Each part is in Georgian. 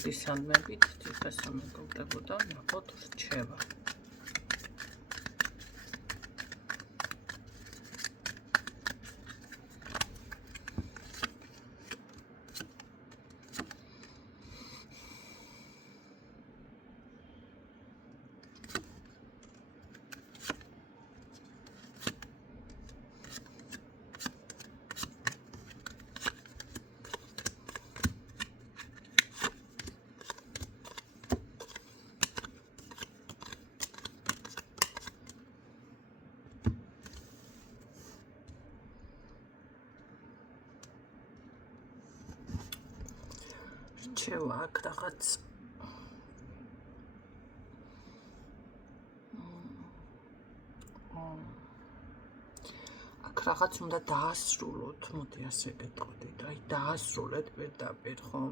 ღვთისალმებით ციხესო მეგობრებო და ნახოთ რჩევა. რჩევა აქ რაღაც აქ რაღაც უნდა დაასრულოთ, მოდი ასე გეტყვით, აი დაასრულეთ პირდაპირ, ხო?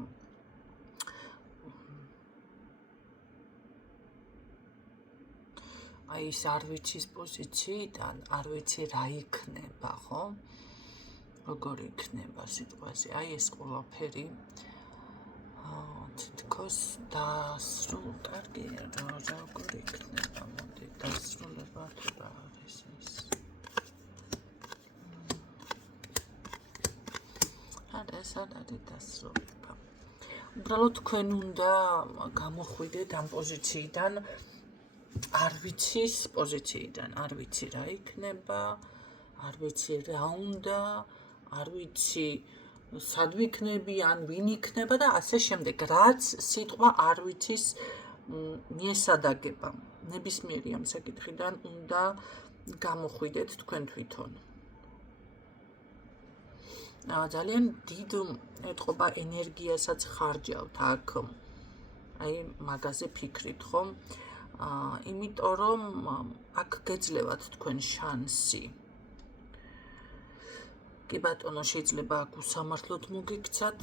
აი ის არ ვიცის პოზიციიდან, არ ვიცი რა იქნება, ხო? როგორ იქნება სიტყვაზე, აი ეს ყველაფერი თითქოს დაასრულ, კარგია, როგორ იქნება, მოდი დასრულება თუ რა არის ეს. ეს არ არის დასრულება. უბრალოდ თქვენ უნდა გამოხვიდეთ ამ პოზიციიდან, არ ვიცის პოზიციიდან, არ ვიცი რა იქნება, არ ვიცი რა უნდა, არ ვიცი სად ვიქნები, ან ვინ იქნება და ასე შემდეგ. რაც სიტყვა არ ვიცის მიესადაგება. ნებისმიერი ამ საკითხიდან უნდა გამოხვიდეთ თქვენ თვითონ. ძალიან დიდ ეტყობა ენერგიასაც ხარჯავთ აქ, აი მაგაზე ფიქრით, ხო? იმიტომ რომ აქ გეძლევათ თქვენ შანსი. კი ბატონო, შეიძლება აქ უსამართლოდ მოგიქცათ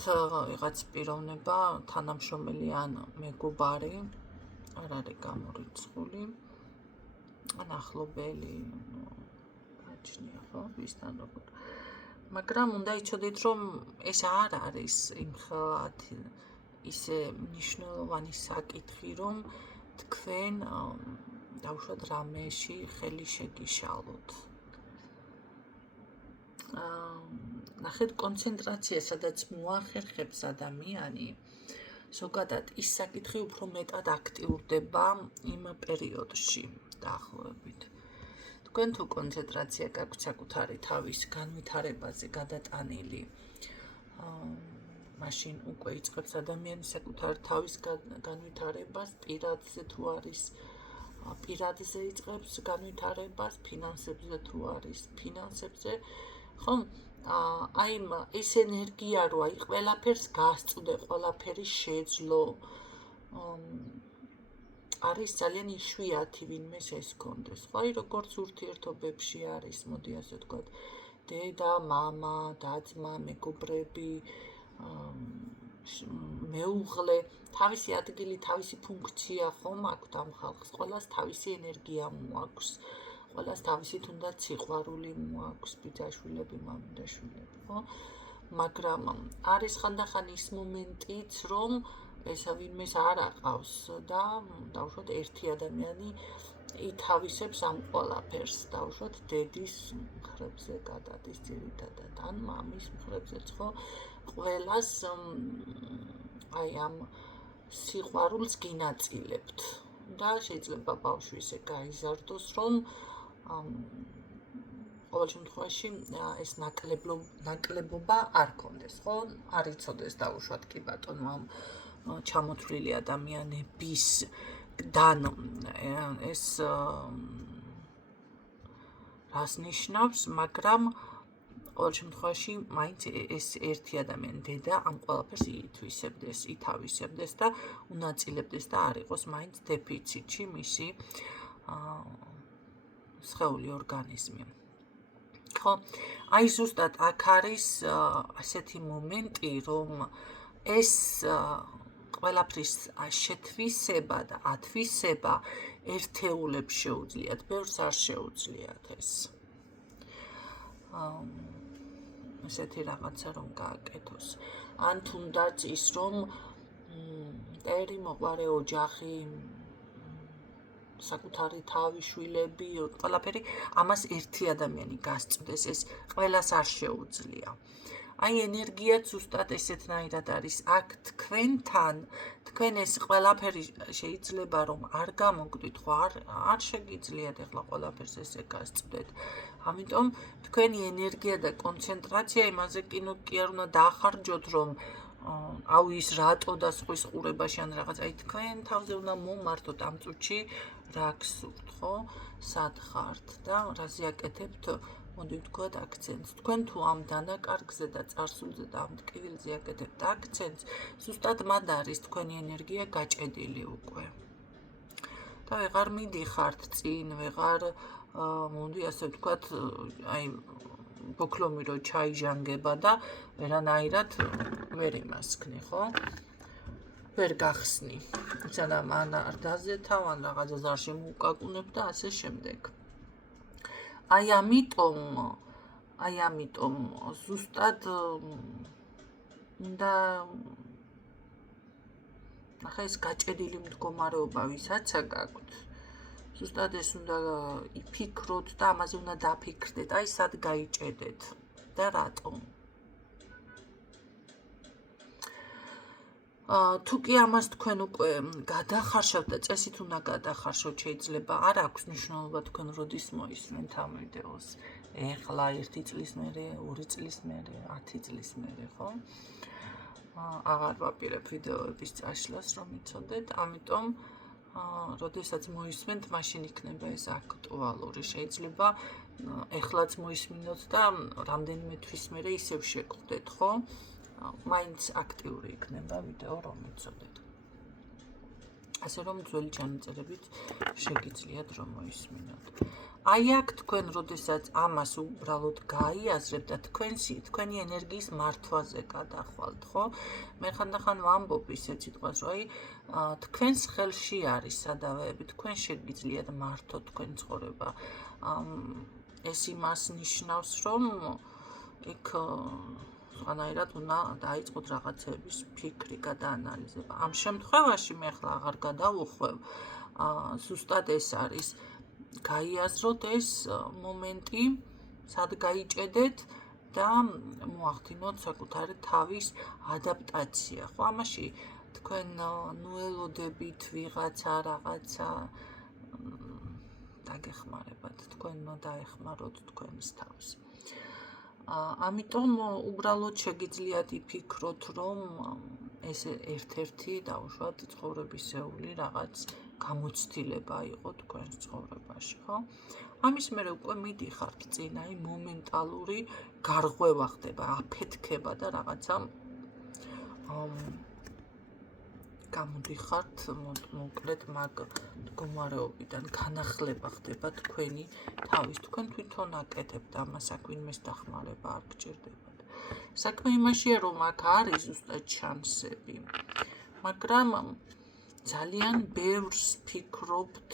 ვიღაც პიროვნება, თანამშრომელი ან მეგობარი, არ არის გამორიცხული, ან ახლობელი, გაჩნია, ხო, ვისთან როგორ. მაგრამ უნდა იცოდეთ, რომ ეს არ არის იმ ხელად ისე მნიშვნელოვანი საკითხი, რომ თქვენ დავუშვათ რამეში ხელი შეგიშალოთ. ნახეთ კონცენტრაცია, სადაც მოახერხებს ადამიანი, ზოგადად ის საკითხი უფრო მეტად აქტიურდება იმ პერიოდში დაახლოებით. თქვენ თუ კონცენტრაცია გაქვთ საკუთარი თავის განვითარებაზე გადატანილი, მაშინ უკვე იწყებს ადამიანი საკუთარი თავის განვითარებას, პირადზე თუ არის, პირადზე იწყებს განვითარებას, ფინანსებზე თუ არის, ფინანსებზე, ხო? აი ეს ენერგია რო აი ყველაფერს გასწვდე, ყველაფერი შეძლო, არის ძალიან იშვიათი ვინმეს ეს კონდეს, ხო? აი როგორც ურთიერთობებში არის, მოდი ასე ვთქვათ, დედა, მამა, და-ძმა, მეგობრები, მეუღლე, თავისი ადგილი, თავისი ფუნქცია ხომ აქვთ ამ ხალხს, ყველას თავისი ენერგია მოაქვს, ყველას თავისი თუნდაც სიყვარული მოაქვს, ბიძაშვილები, მამიდაშვილები, ხო? მაგრამ არის ხანდახან ის მომენტიც, რომ ესა ვინმეს არ აყავს და დავუშვათ ერთი ადამიანი ითავისებს ამ ყველაფერს, დავუშვათ დედის მხრებზე გადადის ძირითადად, ან მამის მხრებზეც, ხო? ყველას აი ამ სიყვარულს გინაწილებთ და შეიძლება ბავშვი ისე გაიზარდოს, რომ ყოველ შემთხვევაში ეს ნაკლებობა არ კონდეს, ხო? არ იცოდეს დავუშვათ კი ბატონო ამ ჩამოთვლილი ადამიანებისგან ეს რას ნიშნავს, მაგრამ ყოველ შემთხვევაში მაინც ეს ერთი ადამიანი დედა ამ ყველაფერს ითვისებდეს, ითავისებდეს და უნაწილებდეს და არ იყოს მაინც დეფიციტში მისი სხეული ორგანიზმი. ხო? აი ზუსტად აქ არის ასეთი მომენტი, რომ ეს ყველაფრის შეთვისება და ათვისება ერთეულებს შეუძლიათ, ბევრს არ შეუძლიათ ეს. ესეთი რაღაცა რომ გააკეთოს. ან თუნდაც ის, რომ პარტნიორი, მოყვარე ოჯახი, საკუთარი თავი, შვილები, ყველაფერი ამას ერთი ადამიანი გასწვდეს, ეს ყველას არ შეუძლია. Აი ენერგიაც ზუსტად ესეთნაირად არის აქ თქვენთან, თქვენ ეს ყველაფერი შეიძლება რომ არ გამოგდით, ხო არ შეგიძლიათ ახლა ყველაფერს ესე გასწვდეთ. ამიტომ თქვენი ენერგია და კონცენტრაცია იმაზე კი არ უნდა დაახარჯოთ, რომ აუ ის რატო და სხვის ყურებაში ან რაღაც, აი თქვენ თავზე უნდა მომართოთ ამ წუთში რა გსურთ, ხო? სად ხართ და რაზე აკეთებთ მოდი ვთქვათ აქცენტს. თქვენ თუ ამ დანაკარგზე და წარსულზე და ამ ტკივილზე აკეთებთ აქცენტს, ზუსტად მად არის თქვენი ენერგია გაჭედილი უკვე. და ვეღარ მიდიხართ წინ, ვეღარ მოდი ასე ვთქვათ, აი ბოქლომი რო ჩაიჟანგება და ვერანაირად ვერ იმასქნი, ხო? ვერ გახსნი. იცადა მან არ დაზეთავ, ან რაღაცას არ შემოუკაკუნებ და ასე შემდეგ. აი ამიტომ ზუსტად უნდა ახლა ეს გაჭედილი მდგომარეობა ვისაც გაქვთ. ზუსტად ეს უნდა იფიქროთ და ამაზე უნდა დაფიქრდეთ, აი სად გაიჭედეთ და რატომ. თუ კი ამას თქვენ უკვე გადახარშავთ და წესით უნდა გადახარშოთ, შეიძლება არ აქვს მნიშვნელობა თქვენ როდის მოისმენთ ამ ვიდეოს. ეხლა 1 წლის მერე, 2 წლის მერე, 10 წლის მერე, ხო? აღარ ვაპირებ ვიდეოების წაშლას, რომ იცოდეთ, ამიტომ როდესაც მოისმენთ, მაშინ იქნება ეს აქტუალური. შეიძლება ეხლაც მოისმინოთ და რამდენიმე თვის მერე ისევ შეგხვდეთ, ხო? მაინც აქტიური იქნება ვიდეო, რომ იცოდეთ. ასე რომ ძველი ჩანაწერებით შეგიძლიათ რომ მოისმინოთ. აი აქ თქვენ როდესაც ამას უბრალოდ გაიაზრებთ და თქვენი ენერგიის მართვაზე გადახვალთ, ხო? მე ხანდახან ვამბობ ისეთ სიტყვას, რომ აი თქვენს ხელში არის სადავეები, თქვენ შეგიძლიათ მართოთ თქვენ ცხოვრება. ეს იმას ნიშნავს, რომ იქ სხვანაირად უნდა დაიწყოთ რაღაცების ფიქრი, გადაანალიზება. ამ შემთხვევაში მე ახლა აღარ გადავუხვევ, ზუსტად ეს არის. გაიაზროთ ეს მომენტი, სად გაიჭედეთ და მოახდინოთ საკუთარი თავის ადაპტაცია. ხო, ამაში თქვენ ნუელოდებით ვიღაცა რაღაცა დაგეხმარებათ, თქვენ დაეხმაროთ თქვენს თავს. ამიტომ უბრალოდ შეგიძლიათ იფიქროთ, რომ ეს ერთ-ერთი დაუშვათ ცხოვრებისეული რაღაც გამოცდილება იყო თქვენს ცხოვრებაში, ხო? ამის მერე უკვე მიდიხართ წინ, აი მომენტალური გარღვევა ხდება, აფეთქება და რაღაცა გამოდიხართ მოკლედ მაგ მდგომარეობიდან, განახლება ხდება თქვენი თავის. თქვენ თვითონ აკეთებთ ამას, აქ ვინმეს დახმარება არ გჭირდებათ. საქმე იმაშია, რომ აქ არის ზუსტად შანსები, მაგრამ ძალიან ბევრს ფიქრობთ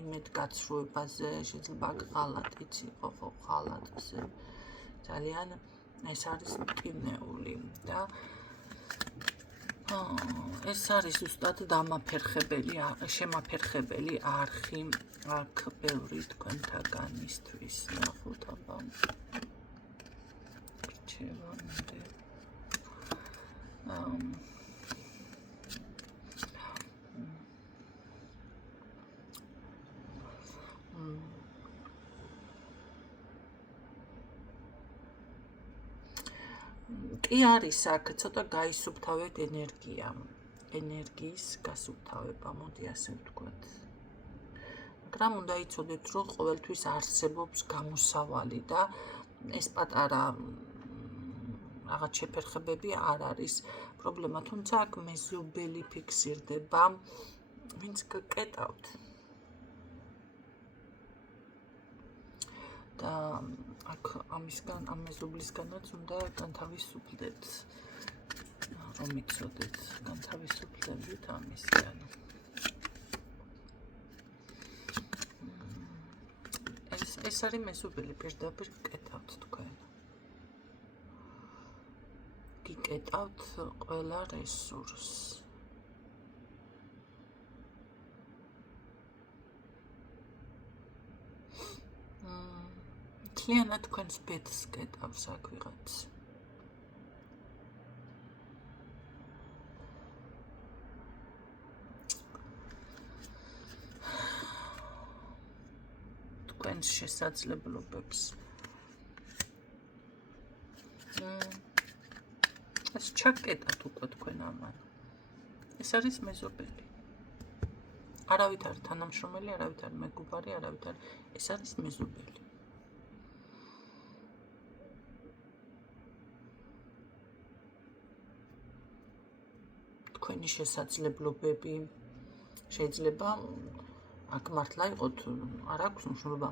იმედგაცრუებაზე, შეიძლება ღალატიც იყო, ხო, ღალატზე. ძალიან ეს არის მტკივნეული და ეს არის ზუსტად შემაფერხებელი არხი აქ ბევრი თქვენთაგანისთვის. ნახოთ აბა. რჩევამდე. კი არის აქ ცოტა გაისუფთავეთ ენერგიის გასუფთავება, მოდი ასე ვთქვათ. მაგრამ უნდა იცოდეთ, რომ ყოველთვის არსებობს გამოსავალი და ეს პატარა რაღაც შეფერხებები არ არის პრობლემა, თუმცა აქ მეზობელი ფიქსირდება, ვინც გკეტავთ. და აქ ამ მეზობლისგანაც უნდა განთავისუფლდეთ, რომ იცოდეთ, განთავისუფლდებით ამისგან. ეს არის მეზობელი, პირდაპირ გკეტავთ თქვენ. გაკეტავთ ყველა რესურსს. მთლიანად თქვენს ბედს გეტავს აქ ვიღაც. თქვენს შესაძლებლობებს. ეს ჩაკეტათ უკვე თქვენ ამან. ეს არის მეზობელი. არავით არ თანამშრომელი, არავით არ მეგობარი, არავით არ. ეს არის მეზობელი. თქვენი შესაძლებლობები შეიძლება აქ მართლა იყოთ, არ აქვს მნიშვნელობა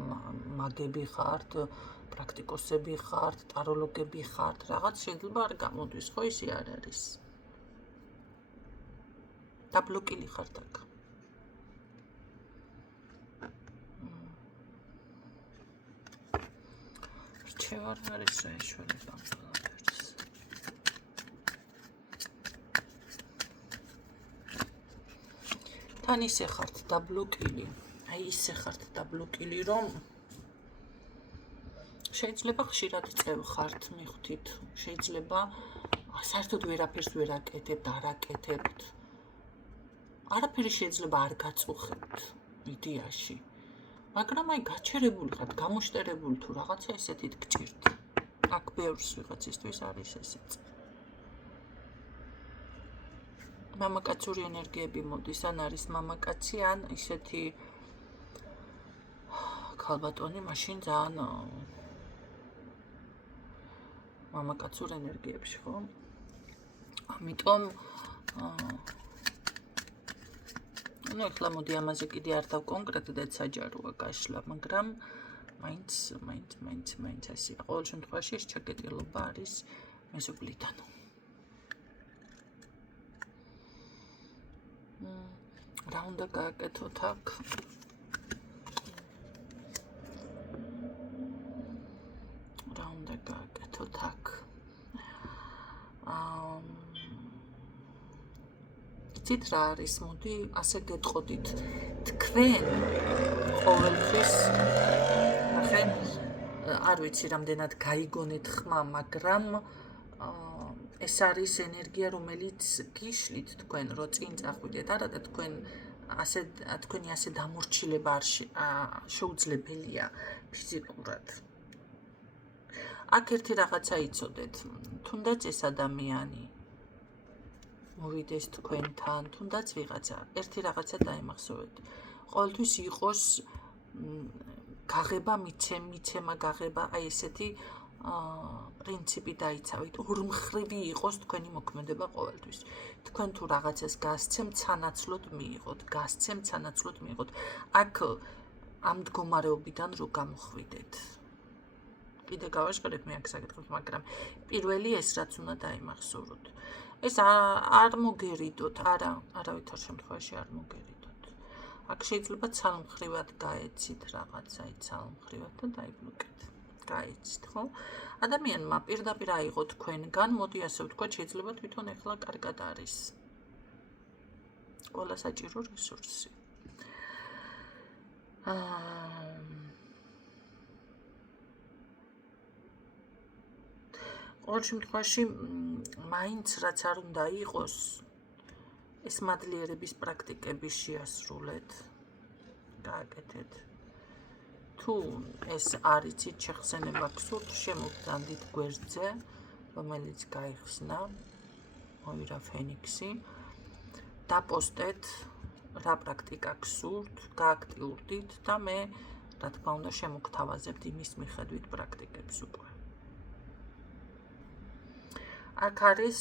მაგები ხართ, პრაქტიკოსები ხართ, ტაროლოგები ხართ, რაღაც შეიძლება არ გამოდის, ხო ისე არ არის. დაბლოკილი ხართ აქ. რჩევა არ არის საეშველება ყველაფერს. თან ისე ხართ დაბლოკილი, აი ისე ხართ დაბლოკილი, რომ შეიძლება ხშირად წევხართ, მიხვდით, შეიძლება საერთოდ ვერაფერს ვერ აკეთებთ, არ აკეთებთ. არაფერი შეიძლება არ გაწუხებთ იდეაში. მაგრამ აი გაჩერებული ხართ, გამოშტერებული თუ რაღაცა ესეთით გჭირთ. აქ ბევრს ვიღაცისთვის არის ესეც. მამაკაცური ენერგიები მოდის, ან არის მამაკაცი, ან ისეთი ქალბატონი, მაშინ ძალიან მამაკაცურ ენერგიებში, ხო? ამიტომ ეხლა მოდი ამაზე კიდე არ დავკონკრეტდეთ, საჯაროა გაშლა, მაგრამ მაინც ასია. ყოველ შემთხვევაში ეს ჩაკეტილობა არის მეზობლიდან. რა უნდა გააკეთოთ აქ? რა უნდა გააკეთოთ აქ? იცით რა არის? მოდი ასე გეტყოდით. თქვენ ყოველთვის ნახე, არ ვიცი რამდენად გაიგონეთ ხმა, მაგრამ ეს არის ენერგია, რომელიც გიშლით თქვენ, რო წინ წახვიდეთ, არა და თქვენი ასე დამორჩილება არ შეუძლებელია ფიზიკურად. აქ ერთი რაღაცა იცოდეთ, თუნდაც ეს ადამიანი მოვიდეს თქვენთან, თუნდაც ვიღაცა, ერთი რაღაცა დაიმახსოვრეთ. ყოველთვის იყოს გაღება, მიცემა გაღება, აი ესეთი პრინციპი დაიცავით, ორმხრივი იყოს თქვენი მოქმედება ყოველთვის. თქვენ თუ რაღაცას გასცემთ, სანაცვლოდ მიიღოთ. აქ ამ მდგომარეობიდან რო გამოხვიდეთ. კიდე გავაშკარებ მე აქ საკითხებს, მაგრამ პირველი ეს რაც უნდა დაიმახსოვროთ. ეს არ მოგერიდოთ, არავითარ შემთხვევაში არ მოგერიდოთ. აქ შეიძლება ცალმხრივად გაეცით რაღაცა, ცალმხრივად და დაიბლოკეთ. გაეცით, ხო? ადამიანმა პირდაპირ აიღო თქვენგან, მოდი ასე ვთქვათ, შეიძლება თვითონ ეხლა კარგად არის. ყველა საჭირო რესურსი. ყოველ შემთხვევაში მაინც რაც არ უნდა იყოს, ეს მადლიერების პრაქტიკები შეასრულეთ, გააკეთეთ. თუ ეს არ იცით, შეხსენება გსურთ, შემოგძანდით გვერდზე, რომელიც გაიხსნა, მოირა ფენიქსი, დაპოსტეთ, რა პრაქტიკა გსურთ, გააქტიურდით და მე, რა თქმა უნდა, შემოგთავაზებთ იმის მიხედვით პრაქტიკებს უკვე. აქ არის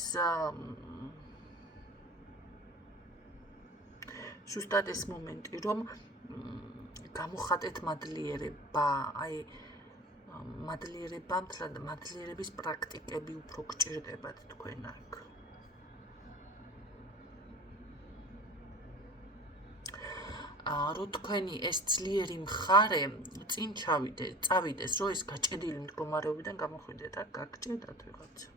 ზუსტად ეს მომენტი, რომ გამოხატეთ მადლიერება, აი მადლიერების პრაქტიკები უფრო გჭირდებათ თქვენ აქ. რო თქვენი ეს ძლიერი მხარე წინ წავიდეს, რომ ეს გაჭედილი მდგომარეობიდან გამოხვიდეთ, აქ გაგჭედათ ვიღაცა.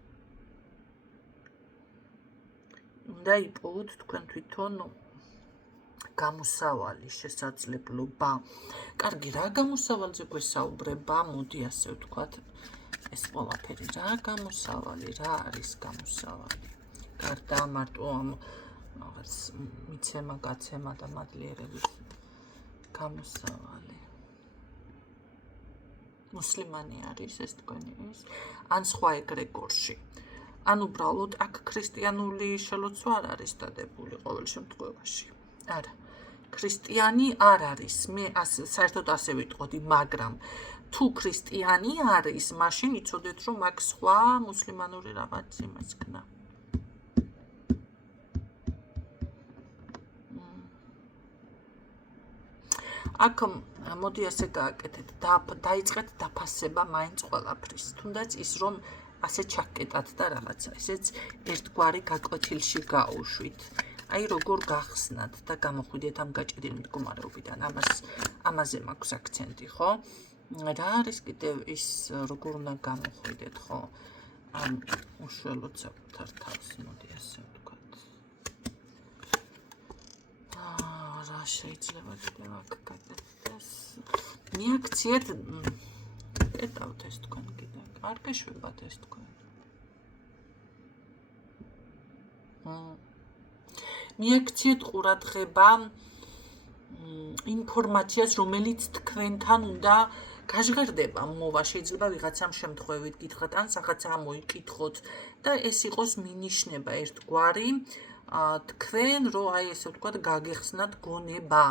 უნდა იპოვოთ თქვენ თვითონ გამოსავალი, შესაძლებლობა. კარგი, რა გამოსავალზე გვესაუბრება? მოდი ასე ვთქვათ, ეს ყველაფერი რა გამოსავალი, რა არის გამოსავალი? გარდა მარტო ამ რაღაც მიცემა, გაცემა და მადლიერების გამოსავალი. მუსლიმანი არის ეს თქვენი ის? ან სხვა ეგრეგორში? ან უბრალოდ აქ ქრისტიანული შელოცვა არ არის დადებული ყოველ შემთხვევაში? არა. ქრისტიანი არ არის. მე საერთოდ ასე ვიტყოდი, მაგრამ თუ ქრისტიანი არის, მაშინ იცოდეთ, რომ აქ სხვა მუსლიმანური რაღაც იმას ქნა. აქ მოდი ასე გააკეთეთ, დაიწყეთ დაფასება მაინც ყველაფრის. თუნდაც ის რომ ასე ჩაგკეტათ და რაღაცა, ესეც ერთგვარი გაკვეთილში გაუშვით. აი როგორ გახსნათ და გამოხვიდეთ ამ გაჭედილი მდგომარეობიდან. ამაზე მაქვს აქცენტი, ხო? რა არის კიდევ ის როგორ უნდა გამოხვიდეთ, ხო? ამ უშუალოდ საკუთარ თავს, მოდი ასე ვთქვათ. რა შეიძლება კიდევ აქ გაკეთდეს? მიაქციეთ, ეტავთ ეს თქვენ კიდევ. არ გეშვებათ ეს თქვენ. მიაქციეთ ყურადღება ინფორმაციას, რომელიც თქვენთან უნდა გაჟღერდება მოვა. შეიძლება ვიღაცამ შემთხვევით გითხრათ, ან რაღაცა მოიკითხოთ და ეს იყოს მინიშნება ერთგვარი თქვენ რო აი ესე ვთქვათ გაგეხსნათ გონება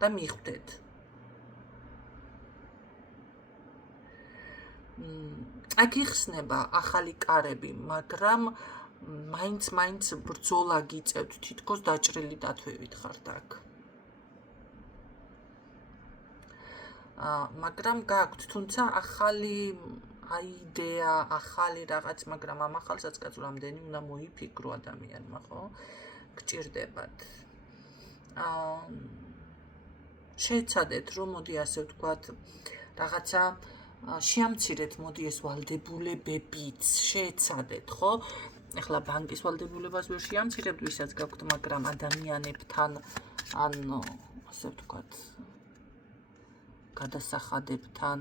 და მიხვდეთ. აქ იხსნება ახალი კარები, მაგრამ მაინც ბრძოლა გიწევთ, თითქოს დაჭრილი დათვევით ხართ აქ. მაგრამ გაქვთ, თუმცა ახალი იდეა, ახალი რაღაც, მაგრამ ამ ახალსაც კაც რამდენი უნდა მოიფიქრო ადამიანმა, ხო? გჭირდებათ. შეეცადეთ, რომ მოდი ასე ვთქვათ, რაღაცა შეამცირეთ, მოდი ეს ვალდებულებებიც, შეეცადეთ, ხო? ეხლა ბანკის ვალდებულებას ვერ შეამცირებთ, ვისაც გაქვთ, მაგრამ ადამიანებთან, ან ასე ვთქვათ, გადასახადებთან,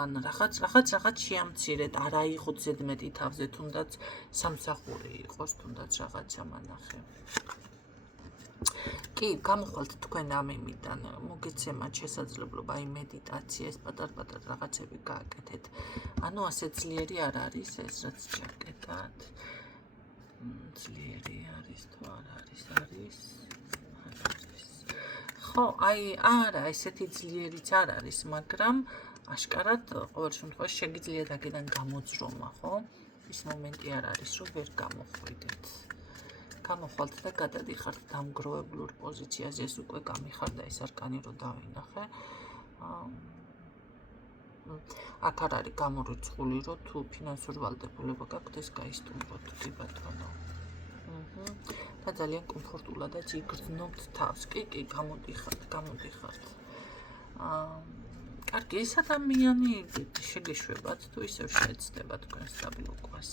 ან რაღაც შეამცირეთ, არა იყოთ ზედმეტი თავზე, თუნდაც სამსახური იყოს, თუნდაც რაღაცა მანახე. კი, გამოხვალთ თქვენ ამ იმიდან, მოგეცემათ შესაძლებლობა აი მედიტაციას, პატარ-პატარ რაღაცები გააკეთეთ. ანუ ასე ძლიერი არ არის ეს, რაც ჩაკეტათ. ძლიერი არის თუ არ არის? არის. ხო, აი არა, ესეთი ძლიერიც არ არის, მაგრამ აშკარად ყოველ შემთხვევაში შეგიძლიათ აქედან გამოძრომა, ხო? ის მომენტი არ არის, რომ ვერ გამოხვიდეთ. გამოხვალთ და გადადიხართ დამგროვებლურ პოზიციაზე, ეს უკვე გამიხარდა ეს არკანი რო დავინახე. აქ არ არის გამორიცხული, რომ თუ ფინანსური ვალდებულება გაქვთ, ეს გაისტუმროთ, კი ბატონო. და ძალიან კომფორტულადაც იგრძნობთ თავს. კი, გამოდიხართ. კარგი, ეს ადამიანი შეგეშვებათ თუ ისევ შეეცდება თქვენს დაბლოკვას.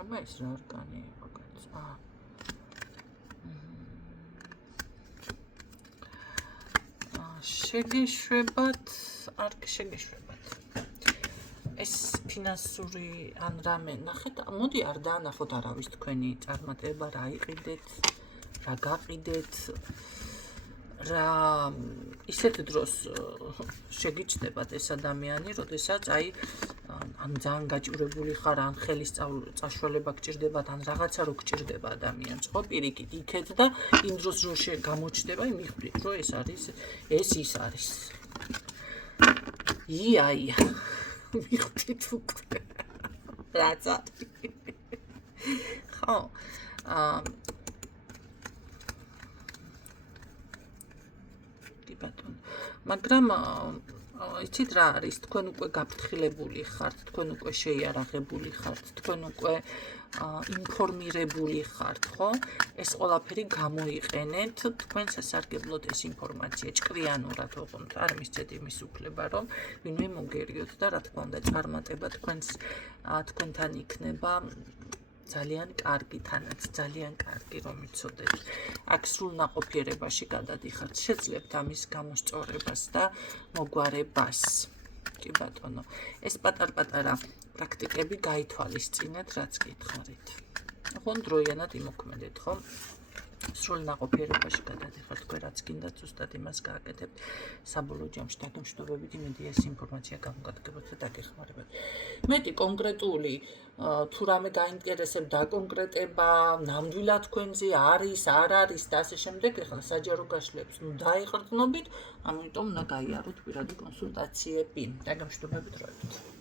აბა ეს რა არკანი იყო კაც? შეგეშვებათ, არ შეგეშვებათ. ეს ფინანსური ან რამე ნახეთ, მოდი არ დაანახოთ არავის თქვენი წარმატება, რა იყიდეთ, რა გაყიდეთ, რა ისეთ დროს შეგიჩნდებათ ეს ადამიანი, როდესაც აი ან ძალიან გაჭირებული ხარ, ან ხელის წაშველება გჭირდებათ, ან რაღაცა რო გჭირდება ადამიანს, ხო, პირიქით იქეთ და იმ დროს რო გამოჩნდება, მიხვდით, რომ ეს არის, ეს ის არის. ია. მიხვდით უკვე. რაც არის. ხო. კი ბატონო. მაგრამ იცით რა არის, თქვენ უკვე გაფრთხილებული ხართ, თქვენ უკვე შეიარაღებული ხართ, თქვენ უკვე ინფორმირებული ხართ, ხო? ეს ყველაფერი გამოიყენეთ თქვენ სასარგებლოდ ეს ინფორმაცია ჭკვიანურად, ოღონდ არ მისცეთ იმის უფლება, რომ ვინმე მოგერიოთ და რა თქმა უნდა წარმატება თქვენთან იქნება ძალიან კარგი, თანაც ძალიან კარგი, რომ იცოდეთ. აქ სრულ ნაყოფიერებაში გადადიხართ, შეძლებთ ამის გამოსწორებას და მოგვარებას. კი ბატონო, ეს პატარ-პატარა პრაქტიკები გაითვალისწინეთ, რაც გითხარით. ხომ დროიანად იმოქმედეთ, ხო? სრულ ნაყოფიერებაში გადადიხართ, თქვენ რაც გინდათ, ზუსტად იმას გააკეთებთ. საბოლოო ჯამში დაგემშვიდობებით, იმედია ეს ინფორმაცია გამოგადგებათ და დაგეხმარებათ. მეტი კონკრეტული თუ რამე გაინტერესებთ დაკონკრეტება, ნამდვილად თქვენზე არის, არ არის და ასე შემდეგ, ეხლა საჯარო გაშლებს დაიყრდნობით, ამიტომ უნდა გაიაროთ პირადი კონსულტაციები. დაგემშვიდობებით, დროებით.